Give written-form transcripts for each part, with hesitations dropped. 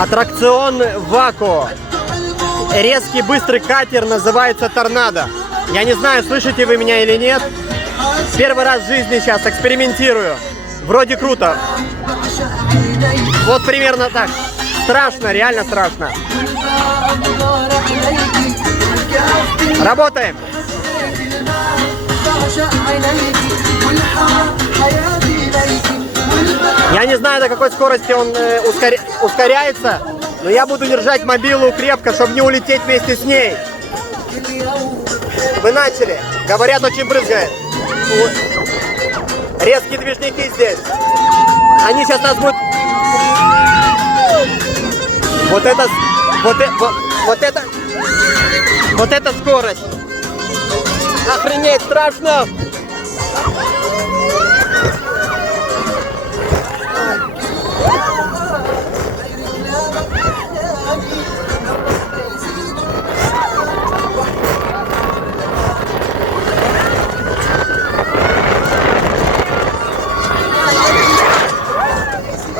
Аттракцион Вако. Резкий быстрый катер, называется Торнадо. Я не знаю, слышите вы меня или нет. Первый раз в жизни сейчас экспериментирую. Вроде круто. Вот примерно так. Страшно, реально страшно. Работаем. Я не знаю, до какой скорости он ускоряется, но я буду держать мобилу крепко, чтобы не улететь вместе с ней. Вы начали. Говорят, очень брызгает. Резкие движники здесь. Они сейчас нас будут... Вот это скорость. Охренеть, страшно.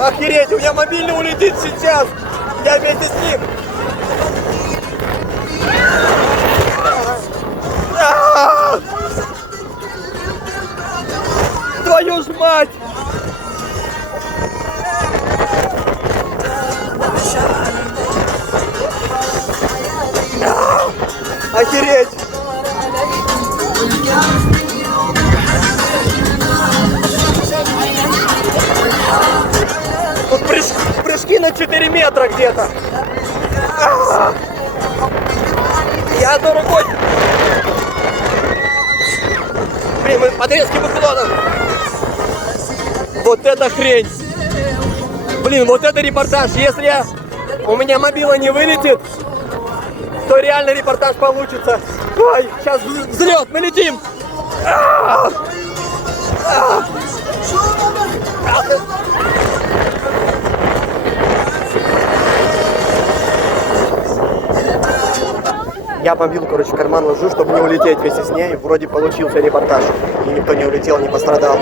Охереть, у меня мобильный улетит сейчас. Я вместе с ним. Твою ж мать! Охереть! Тут прыжки на 4 метра где-то. Я одной рукой. Блин, мы под резким уклоном. Вот это хрень. Блин, вот это репортаж. Если у меня мобила не вылетит, то реально репортаж получится. Ой, сейчас взлет, мы летим. Я мобилу, короче, в карман ложу, чтобы не улететь вместе с ней. Вроде получился репортаж. И никто не улетел, не пострадал.